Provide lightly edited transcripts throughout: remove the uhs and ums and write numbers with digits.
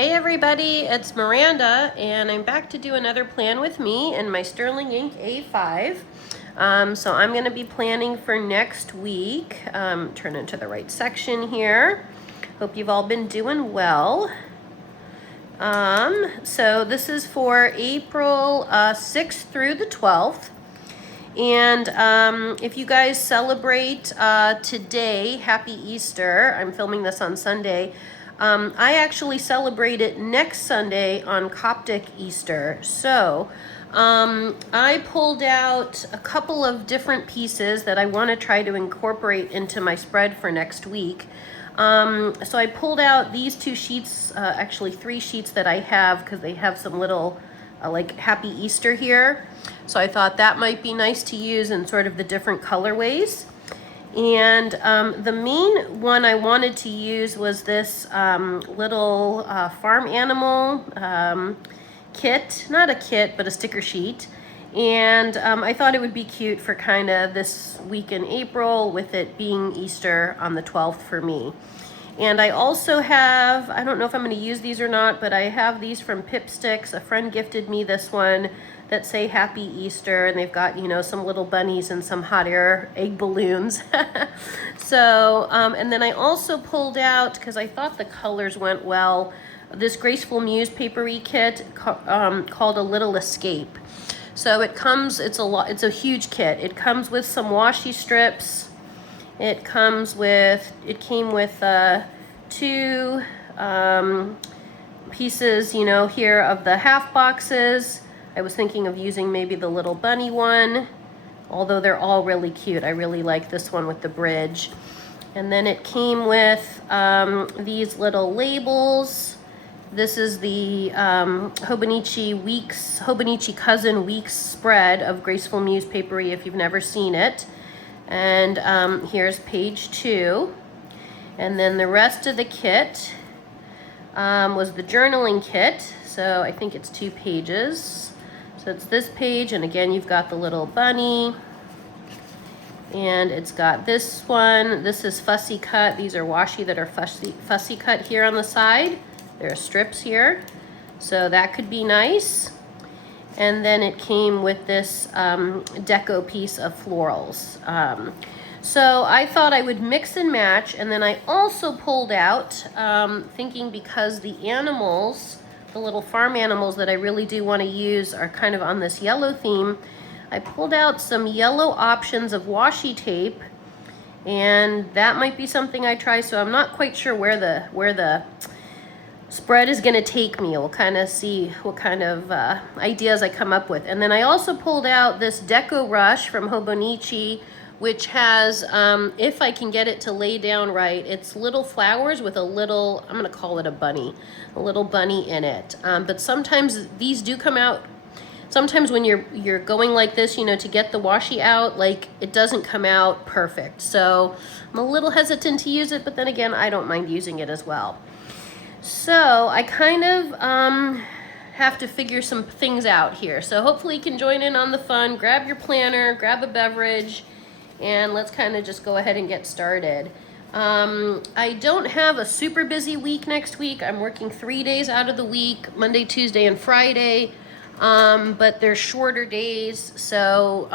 Hey everybody, it's Miranda, and I'm back to do another plan with me in my Sterling Ink A5. So I'm going to be planning for next week. Turn into the right section here. Hope you've all been doing well. So this is for April 6th through the 12th. And if you guys celebrate today, Happy Easter. I'm filming this on Sunday. I actually celebrate it next Sunday on Coptic Easter. So I pulled out a couple of different pieces that I want to try to incorporate into my spread for next week. So I pulled out these two sheets, actually 3 sheets that I have, because they have some little like Happy Easter here. So I thought that might be nice to use in sort of the different colorways. And the main one I wanted to use was this little farm animal kit. Not a kit, but a sticker sheet. And I thought it would be cute for kind of this week in April, with it being Easter on the 12th for me. And I also have, I don't know if I'm going to use these or not, but I have these from Pip Sticks. A friend gifted me this one that say Happy Easter, and they've got, you know, some little bunnies and some hot air egg balloons. So, and then I also pulled out, because I thought the colors went well, this Graceful Muse papery kit called A Little Escape. So it comes, it's a huge kit. It comes with some washi strips. It came with 2 pieces, you know, here of the half boxes. I was thinking of using maybe the little bunny one, although they're all really cute. I really like this one with the bridge. And then it came with these little labels. This is the Hobonichi Cousin Weeks spread of Graceful Muse papery if you've never seen it. And here's page 2. And then the rest of the kit was the journaling kit. So I think it's 2 pages. So it's this page, and again, you've got the little bunny. And it's got this one. This is fussy cut. These are washi that are fussy cut here on the side. There are strips here. So that could be nice. And then it came with this deco piece of florals. So I thought I would mix and match, and then I also pulled out, thinking because the animals, the little farm animals that I really do want to use are kind of on this yellow theme, I pulled out some yellow options of washi tape, and that might be something I try. So I'm not quite sure where the spread is going to take me. We'll kind of see what kind of ideas I come up with. And then I also pulled out this Deco Rush from Hobonichi, which has, if I can get it to lay down right, it's little flowers with a little, I'm going to call it a bunny, a little bunny in it. But sometimes these do come out, sometimes when you're going like this, you know, to get the washi out, like it doesn't come out perfect. So I'm a little hesitant to use it, but then again, I don't mind using it as well. So I kind of have to figure some things out here. So hopefully you can join in on the fun. Grab your planner, grab a beverage, and let's kind of just go ahead and get started. I don't have a super busy week next week. I'm working 3 days out of the week, Monday, Tuesday, and Friday. But they're shorter days. So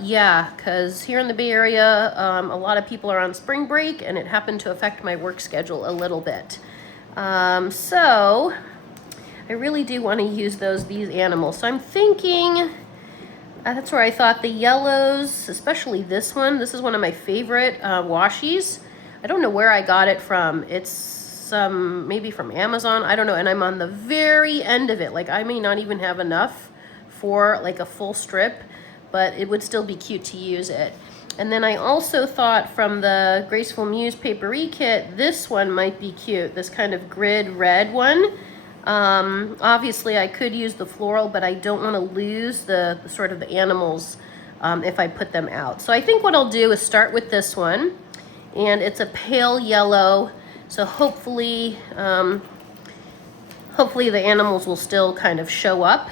yeah, because here in the Bay Area, a lot of people are on spring break, and it happened to affect my work schedule a little bit. So I really do want to use these animals. So I'm thinking, that's where I thought the yellows, especially this one. This is one of my favorite washis. I don't know where I got it from. It's maybe from Amazon. I don't know. And I'm on the very end of it. Like, I may not even have enough for like a full strip, but it would still be cute to use it. And then I also thought from the Graceful Muse papery kit, this one might be cute. This kind of grid red one. Obviously I could use the floral, but I don't want to lose the sort of the animals if I put them out. So I think what I'll do is start with this one, and it's a pale yellow. So hopefully the animals will still kind of show up.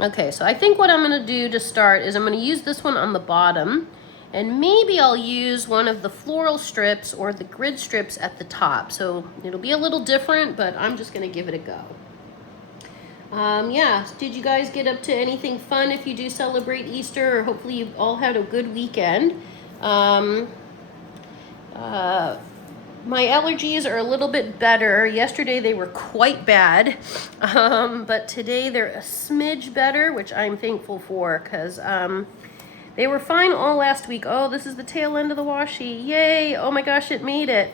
Okay, so I think what I'm going to do to start is I'm going to use this one on the bottom, And maybe I'll use one of the floral strips or the grid strips at the top. So it'll be a little different, but I'm just gonna give it a go. Yeah, did you guys get up to anything fun if you do celebrate Easter? Or hopefully you all had a good weekend. My allergies are a little bit better. Yesterday they were quite bad, but today they're a smidge better, which I'm thankful for, because they were fine all last week. Oh, this is the tail end of the washi. Yay! Oh my gosh, it made it.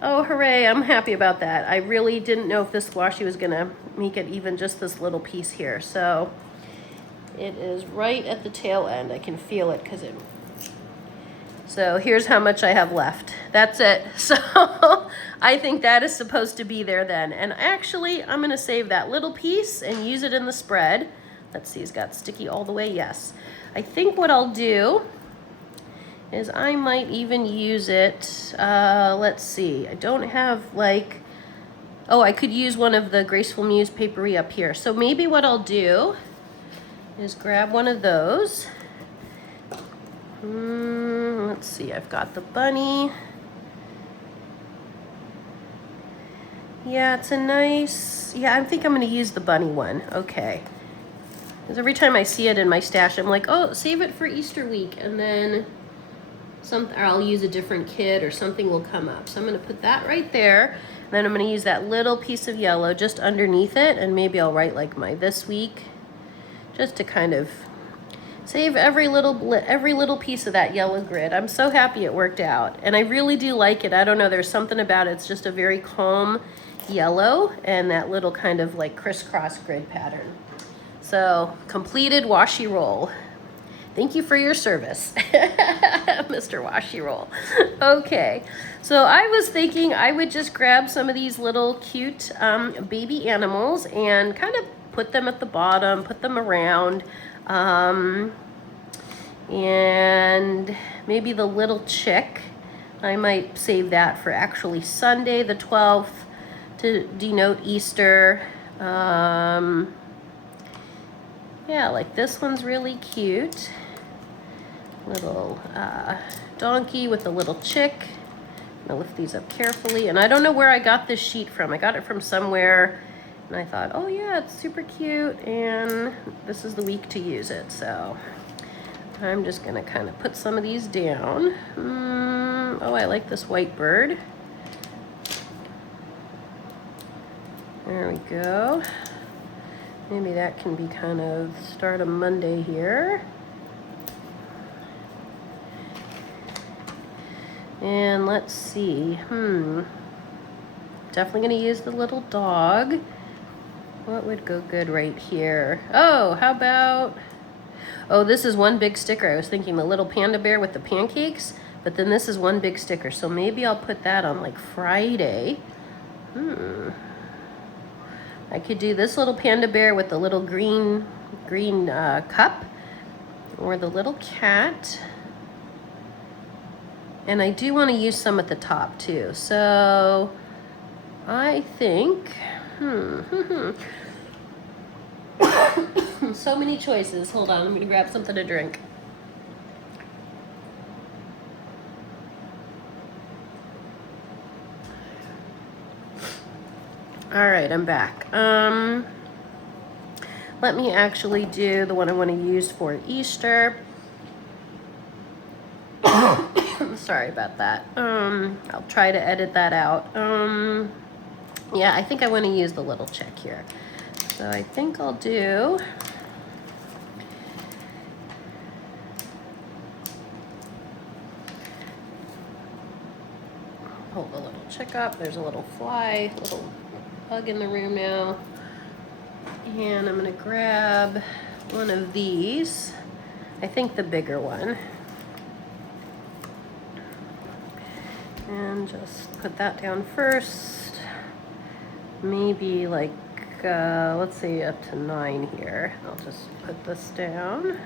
Oh, hooray, I'm happy about that. I really didn't know if this washi was gonna make it even just this little piece here. So it is right at the tail end. I can feel it because it... So here's how much I have left. That's it. So I think that is supposed to be there then. And actually, I'm gonna save that little piece and use it in the spread. Let's see, it's got sticky all the way, yes. I think what I'll do is I might even use it, let's see, I don't have like, oh, I could use one of the Graceful Muse papery up here. So maybe what I'll do is grab one of those. Let's see, I've got the bunny. Yeah, it's a nice, yeah, I think I'm gonna use the bunny one, okay. Because every time I see it in my stash, I'm like, oh, save it for Easter week, and then or I'll use a different kit or something will come up. So I'm gonna put that right there. And then I'm gonna use that little piece of yellow just underneath it, and maybe I'll write like my this week, just to kind of save every little piece of that yellow grid. I'm so happy it worked out. And I really do like it. I don't know, there's something about it. It's just a very calm yellow and that little kind of like crisscross grid pattern. So, completed washi roll. Thank you for your service, Mr. Washi Roll. Okay, so I was thinking I would just grab some of these little cute baby animals and kind of put them at the bottom, put them around, and maybe the little chick, I might save that for actually Sunday the 12th to denote Easter. Yeah, like this one's really cute. Little donkey with a little chick. I'm gonna lift these up carefully. And I don't know where I got this sheet from. I got it from somewhere. And I thought, oh yeah, it's super cute. And this is the week to use it. So I'm just gonna kind of put some of these down. Oh, I like this white bird. There we go. Maybe that can be kind of start a Monday here. And let's see, definitely gonna use the little dog. What would go good right here? Oh, how about, oh, this is one big sticker. I was thinking the little panda bear with the pancakes, but then this is one big sticker. So maybe I'll put that on like Friday. I could do this little panda bear with the little green cup, or the little cat. And I do want to use some at the top too. So I think, so many choices. Hold on, I'm gonna grab something to drink. All right, I'm back. Let me actually do the one I want to use for Easter. Sorry about that. I'll try to edit that out. Yeah, I think I want to use the little chick here. So I think I'll do, hold the little chick up. There's a little fly, little bug in the room now. And I'm gonna grab one of these. I think the bigger one. And just put that down first. Maybe like, let's say up to 9 here. I'll just put this down.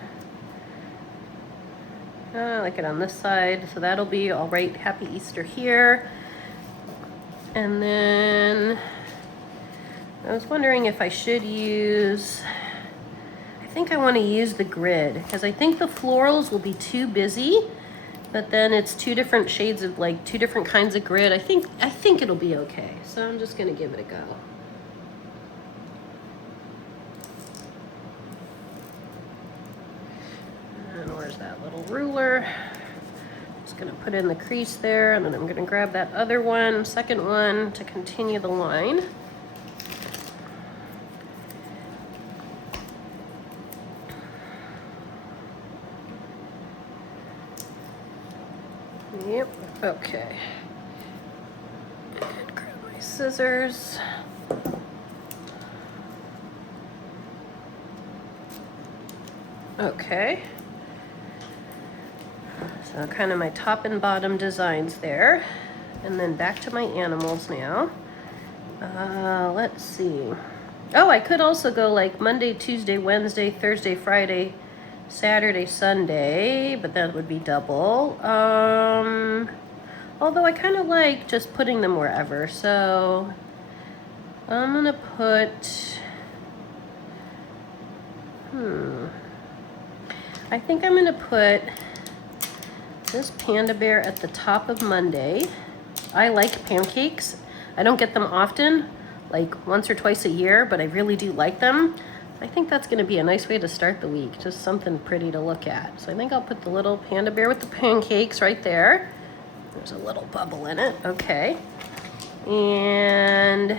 I like it on this side, so that'll be all right. Happy Easter here. And then I was wondering if I should use, I think I want to use the grid because I think the florals will be too busy but then it's two different shades of, like, two different kinds of grid. I think it'll be okay. So I'm just gonna give it a go. And where's that little ruler? Just gonna put in the crease there, and then I'm gonna grab that other one, second one, to continue the line. Yep, okay. And grab my scissors. Okay. So kind of my top and bottom designs there. And then back to my animals now. Let's see. Oh, I could also go like Monday, Tuesday, Wednesday, Thursday, Friday, Saturday, Sunday, but that would be double. Although I kind of like just putting them wherever. So I'm gonna put, I think I'm gonna put this panda bear at the top of Monday. I like pancakes. I don't get them often, like once or twice a year, but I really do like them. I think that's gonna be a nice way to start the week, just something pretty to look at. So I think I'll put the little panda bear with the pancakes right there. There's a little bubble in it, okay. And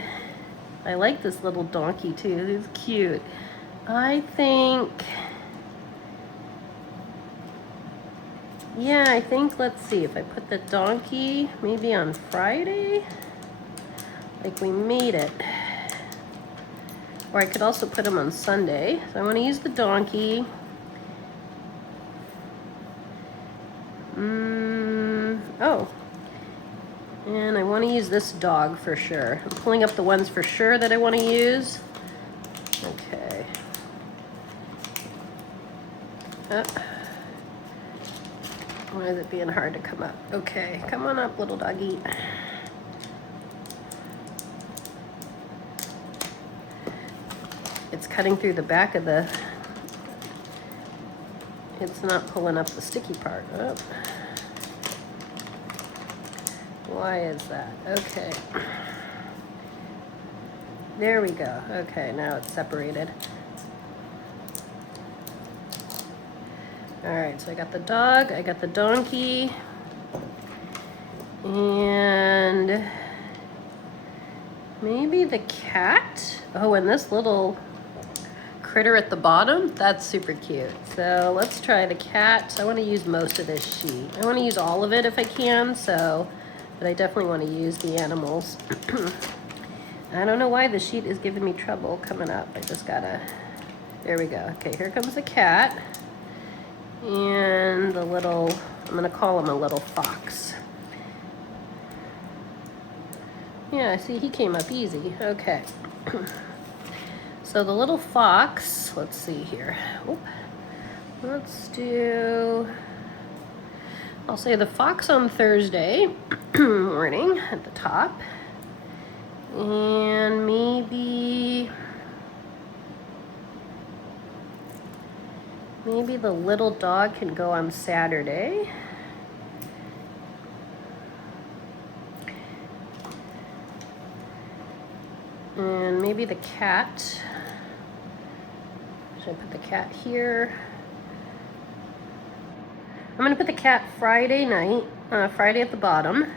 I like this little donkey too, he's cute. I think, yeah, I think, let's see, if I put the donkey maybe on Friday, like we made it. Or I could also put him on Sunday. So I want to use the donkey. Oh. And I want to use this dog for sure. I'm pulling up the ones for sure that I want to use. Okay. Why is it being hard to come up? Okay, come on up, little doggy. It's cutting through the back of the, it's not pulling up the sticky part. Oh. Why is that? Okay. There we go. Okay, now it's separated. All right, so I got the dog, I got the donkey, and maybe the cat. Oh, and this little critter at the bottom, that's super cute. So let's try the cat. I want to use most of this sheet. I want to use all of it if I can, so, but I definitely want to use the animals. I don't know why the sheet is giving me trouble coming up. I just gotta, there we go. Okay, here comes the cat. And the little, I'm gonna call him a little fox. Yeah, see, he came up easy. Okay. So the little fox, let's see here. Oop. Let's do, I'll say the fox on Thursday morning at the top. And maybe the little dog can go on Saturday. And maybe the cat. Should I put the cat here? I'm gonna put the cat Friday night, Friday at the bottom.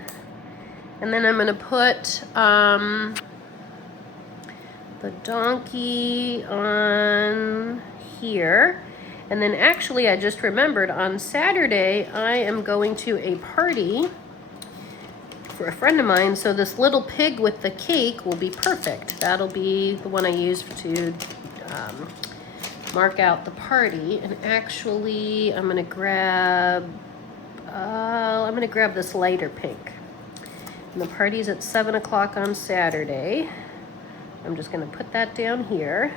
And then I'm gonna put the donkey on here. And then actually, I just remembered, on Saturday, I am going to a party for a friend of mine, so this little pig with the cake will be perfect. That'll be the one I use to mark out the party. And actually, I'm gonna grab this lighter pink. And the party's at 7 o'clock on Saturday. I'm just gonna put that down here.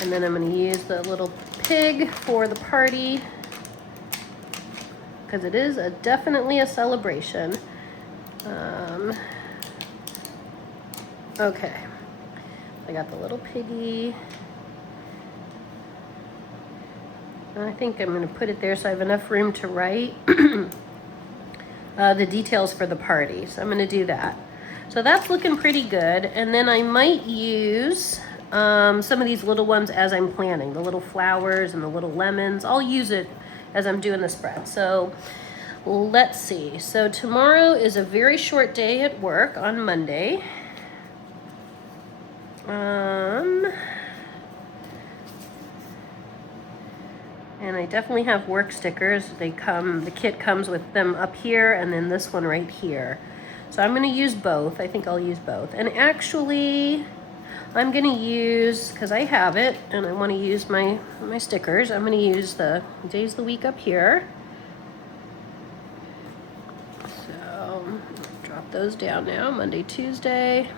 And then I'm gonna use the little pig for the party, because it is definitely a celebration. Okay, I got the little piggy. I think I'm going to put it there so I have enough room to write the details for the party. So I'm going to do that. So that's looking pretty good. And then I might use some of these little ones as I'm planning, the little flowers and the little lemons. I'll use it as I'm doing the spread. So let's see. So tomorrow is a very short day at work on Monday. And I definitely have work stickers. They come, the kit comes with them up here and then this one right here. So I'm gonna use both. I think I'll use both. And actually, I'm gonna use, because I have it and I wanna use my stickers, I'm gonna use the days of the week up here. So, drop those down now, Monday, Tuesday.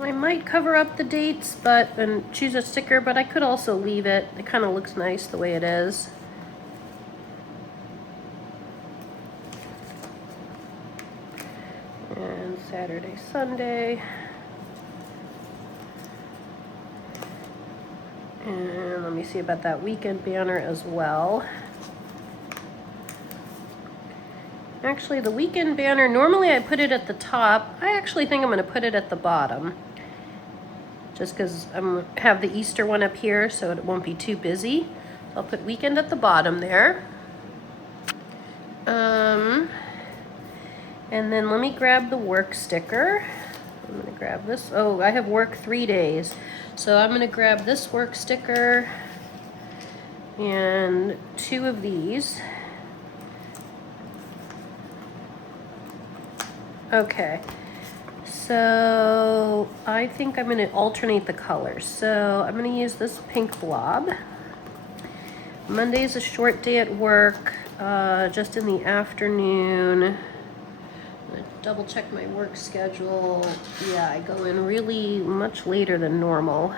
I might cover up the dates and choose a sticker, but I could also leave it. It kind of looks nice the way it is. And Saturday, Sunday. And let me see about that weekend banner as well. Actually, the weekend banner, normally I put it at the top. I actually think I'm going to put it at the bottom. Just because I have the Easter one up here, so it won't be too busy. I'll put weekend at the bottom there. And then let me grab the work sticker. I'm going to grab this. Oh, I have work 3 days. So I'm going to grab this work sticker and 2 of these. Okay. So I think I'm going to alternate the colors. So I'm going to use this pink blob. Monday's a short day at work, just in the afternoon. I'm going to double check my work schedule. Yeah, I go in really much later than normal.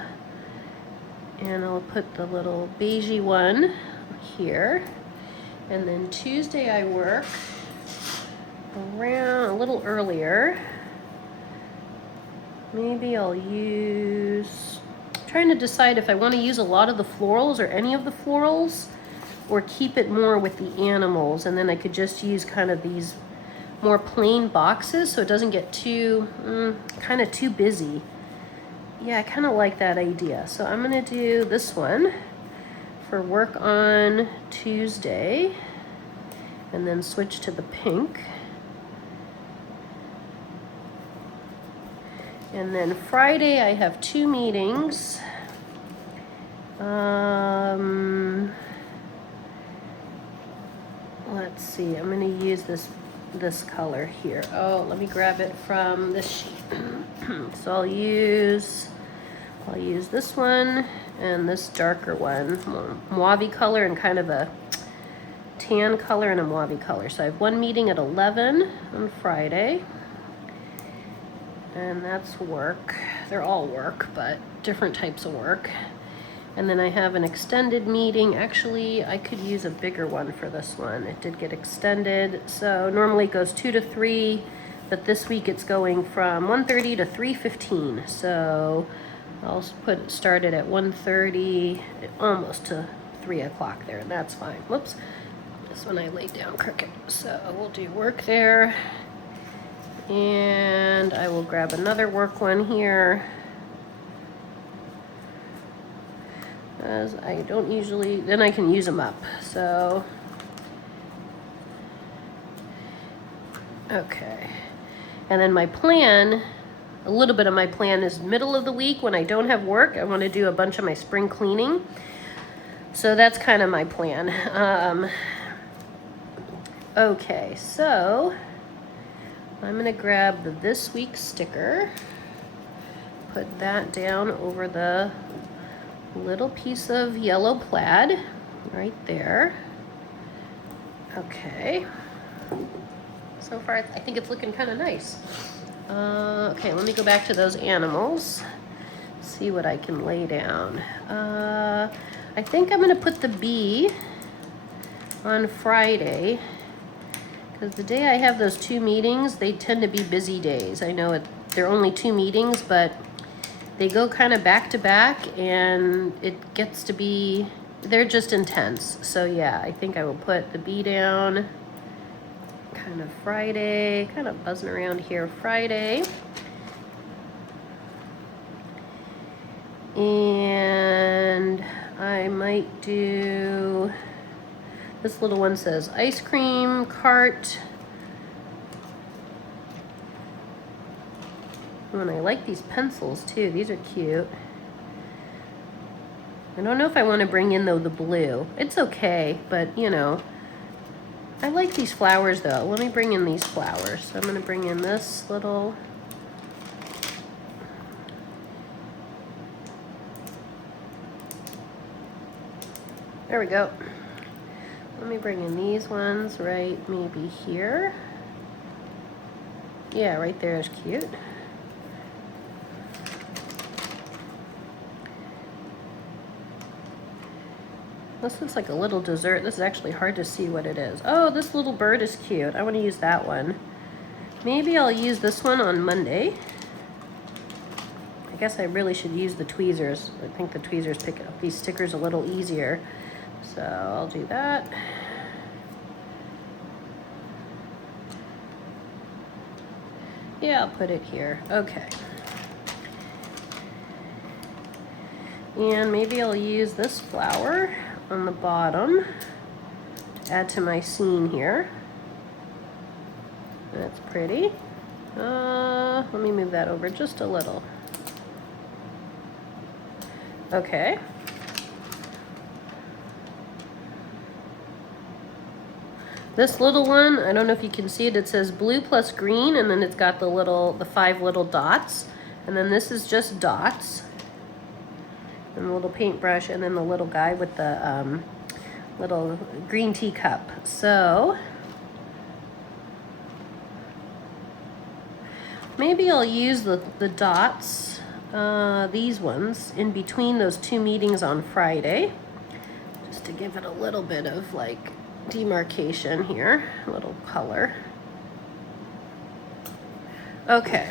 And I'll put the little beigey one here. And then Tuesday I work around a little earlier. Maybe I'll use, I'm trying to decide if I want to use a lot of the florals or any of the florals, or keep it more with the animals, and then I could just use kind of these more plain boxes so it doesn't get too, kind of too busy. Yeah, I kind of like that idea. So I'm going to do this one for work on Tuesday, and then switch to the pink. And then Friday, I have 2 meetings. Let's see, I'm gonna use this color here. Oh, let me grab it from this sheet. So I'll use this one and this darker one, mauve color and kind of a tan color and a mauve color. So I have 1 meeting at 11 on Friday. And that's work. They're all work, but different types of work. And then I have an extended meeting. Actually, I could use a bigger one for this one. It did get extended. So normally it goes 2 to 3, but this week it's going from 1:30 to 3:15. So I'll start it at 1:30, almost to 3 o'clock there, and that's fine. Whoops, this one I laid down crooked. So we'll do work there. And I will grab another work one here, as I don't usually, then I can use them up. So, okay. And then my plan, a little bit of my plan is middle of the week when I don't have work, I want to do a bunch of my spring cleaning. So that's kind of my plan. Okay, so I'm going to grab the this week sticker, put that down over the little piece of yellow plaid right there. Okay. So far, I think it's looking kind of nice. Okay, let me go back to those animals, see what I can lay down. I think I'm going to put the bee on Friday, because the day I have those 2 meetings, they tend to be busy days. I know they're only 2 meetings, but they go kind of back to back, and it gets to be, they're just intense. So yeah, I think I will put the B down kind of Friday, kind of buzzing around here Friday. And I might do, this little one says ice cream cart. And I like these pencils too. These are cute. I don't know if I want to bring in though the blue. It's okay, but you know, I like these flowers though. Let me bring in these flowers. So I'm going to bring in this little, there we go. Let me bring in these ones right maybe here. Yeah, right there is cute. This looks like a little dessert. This is actually hard to see what it is. Oh, this little bird is cute. I want to use that one. Maybe I'll use this one on Monday. I guess I really should use the tweezers. I think the tweezers pick up these stickers a little easier. So I'll do that. Yeah, I'll put it here. Okay. And maybe I'll use this flower on the bottom to add to my scene here. That's pretty. Let me move that over just a little. Okay. This little one, I don't know if you can see it, it says blue plus green, and then it's got the 5 little dots. And then this is just dots. And the little paintbrush, and then the little guy with the little green tea cup. So maybe I'll use the dots, these ones, in between those 2 meetings on Friday, just to give it a little bit of like demarcation here, a little color. Okay.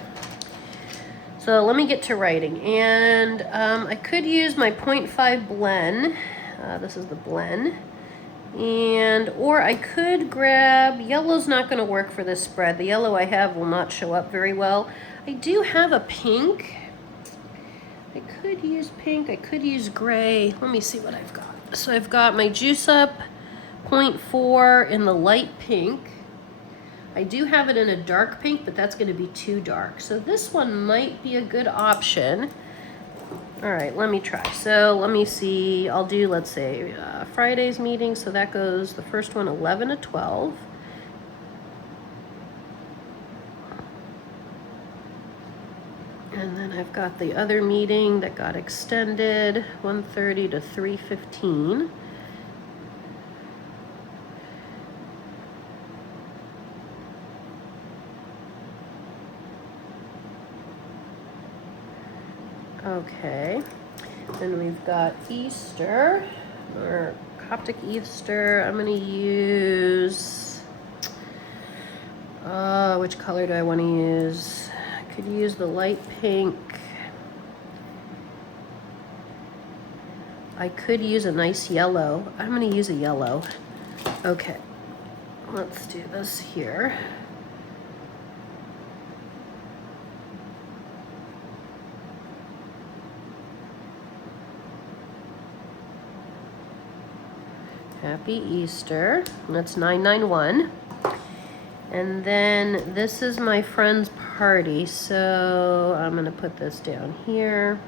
So let me get to writing, and I could use my 0.5 blend. This is the blend, or I could grab, yellow's not going to work for this spread. The yellow I have will not show up very well. I do have a pink. I could use pink, I could use gray. Let me see what I've got. So I've got my Juice Up 0.4 in the light pink. I do have it in a dark pink, but that's going to be too dark. So this one might be a good option. All right, let me try. So let me see. I'll do, let's say, Friday's meeting. So that goes, the first one, 11 to 12. And then I've got the other meeting that got extended, 1:30 to 3:15. Okay, then we've got Easter, or Coptic Easter. I'm going to use, which color do I want to use? I could use the light pink. I could use a nice yellow. I'm going to use a yellow. Okay, let's do this here. Happy Easter. That's 991. And then this is my friend's party, so I'm going to put this down here.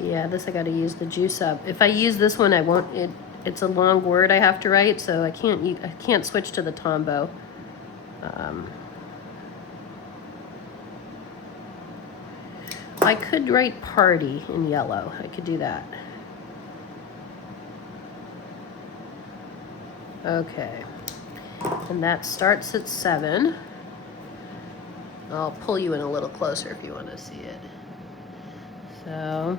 Yeah, this I got to use the Juice Up. If I use this one, I won't. It's a long word I have to write, so I can't switch to the Tombow. I could write party in yellow. I could do that. Okay. And that starts at 7. I'll pull you in a little closer if you want to see it. So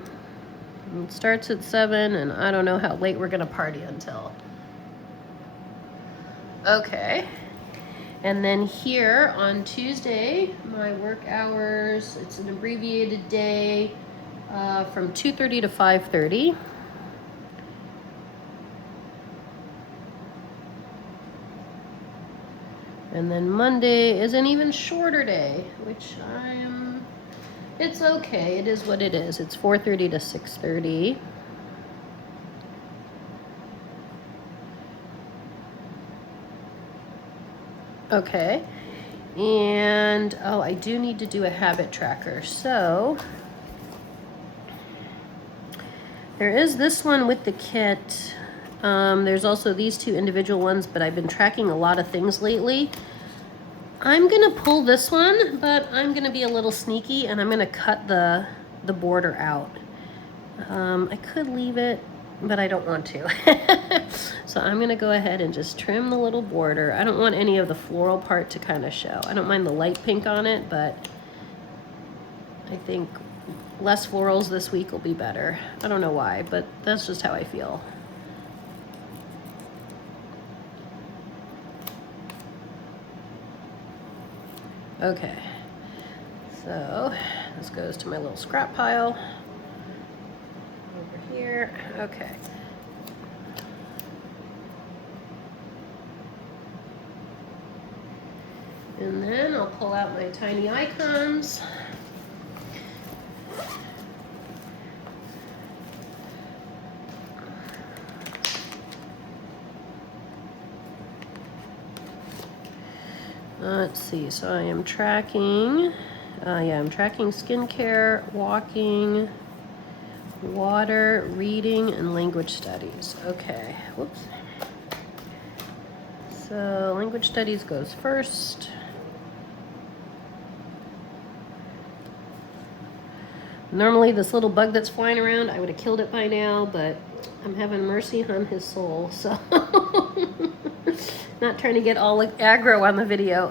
it starts at 7, and I don't know how late we're going to party until. Okay. And then here on Tuesday, my work hours, it's an abbreviated day from 2:30 to 5:30. And then Monday is an even shorter day, which it's okay. It is what it is. It's 4:30 to 6:30. Okay. And, oh, I do need to do a habit tracker. So, there is this one with the kit. There's also these two individual ones, but I've been tracking a lot of things lately. I'm gonna pull this one, but I'm gonna be a little sneaky and I'm gonna cut the border out. I could leave it, but I don't want to. So I'm gonna go ahead and just trim the little border. I don't want any of the floral part to kind of show. I don't mind the light pink on it, but I think less florals this week will be better. I don't know why, but that's just how I feel. Okay, so this goes to my little scrap pile over here. Okay. And then I'll pull out my tiny icons. Let's see, so I am tracking, I'm tracking skincare, walking, water, reading, and language studies. Okay, whoops. So language studies goes first. Normally this little bug that's flying around, I would have killed it by now, but I'm having mercy on his soul, so not trying to get all like aggro on the video.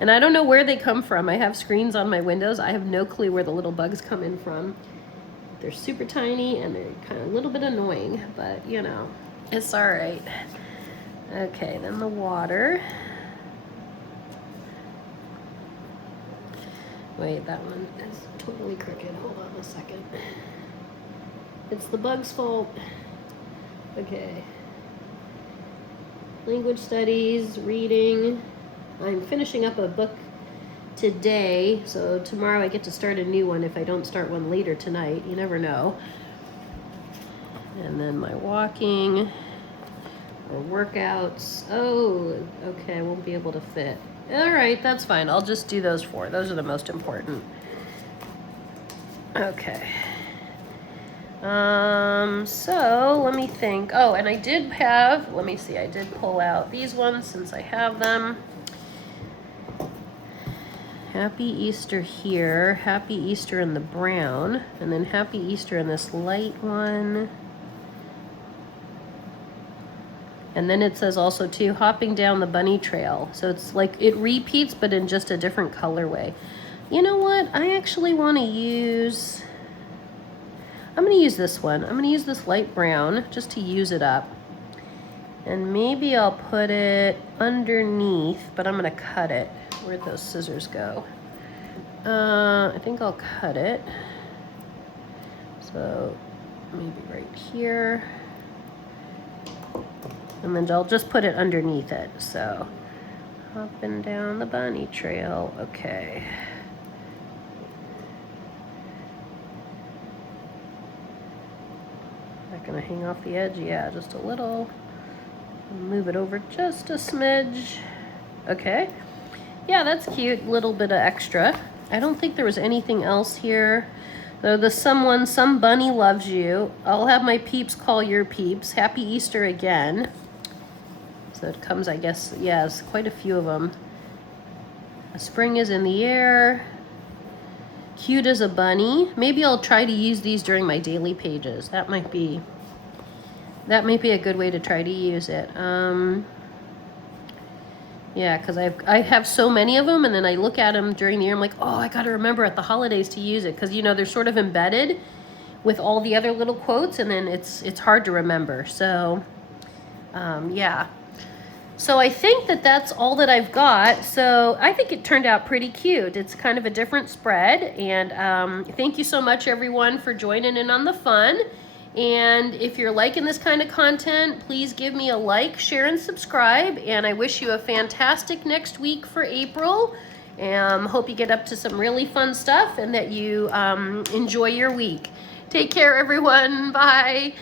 And I don't know where they come from. I have screens on my windows. I have no clue where the little bugs come in from. They're super tiny and they're kind of a little bit annoying, but you know, it's all right. Okay, then the water. Wait, that one is totally crooked. Hold on a second. It's the bug's fault. Okay. Language studies, reading. I'm finishing up a book today, so tomorrow I get to start a new one if I don't start one later tonight. You never know. And then my walking or workouts. Oh, okay, I won't be able to fit. All right, that's fine. I'll just do those four. Those are the most important. Okay. So let me think. Oh, and I did have, let me see, I did pull out these ones since I have them. Happy Easter here, Happy Easter in the brown, and then Happy Easter in this light one. And then it says also too, hopping down the bunny trail. So it's like, it repeats, but in just a different colorway. You know what? I actually want to use, I'm going to use this one. I'm going to use this light brown just to use it up. And maybe I'll put it underneath, but I'm going to cut it. Where'd those scissors go? I think I'll cut it. So maybe right here. And then I'll just put it underneath it. So up and down the bunny trail. Okay. Not gonna hang off the edge? Yeah, just a little. Move it over just a smidge. Okay. Yeah, that's cute. Little bit of extra. I don't think there was anything else here. So the some bunny loves you. I'll have my peeps call your peeps. Happy Easter again. So it comes, I guess, yes, quite a few of them. Spring is in the air. Cute as a bunny. Maybe I'll try to use these during my daily pages. That might be a good way to try to use it. Yeah, because I have so many of them, and then I look at them during the year. I'm like, oh, I got to remember at the holidays to use it, because you know they're sort of embedded with all the other little quotes, and then it's hard to remember. So Yeah. So I think that that's all that I've got. So I think it turned out pretty cute. It's kind of a different spread. And thank you so much, everyone, for joining in on the fun. And if you're liking this kind of content, please give me a like, share, and subscribe. And I wish you a fantastic next week for April. Hope you get up to some really fun stuff and that you enjoy your week. Take care, everyone. Bye.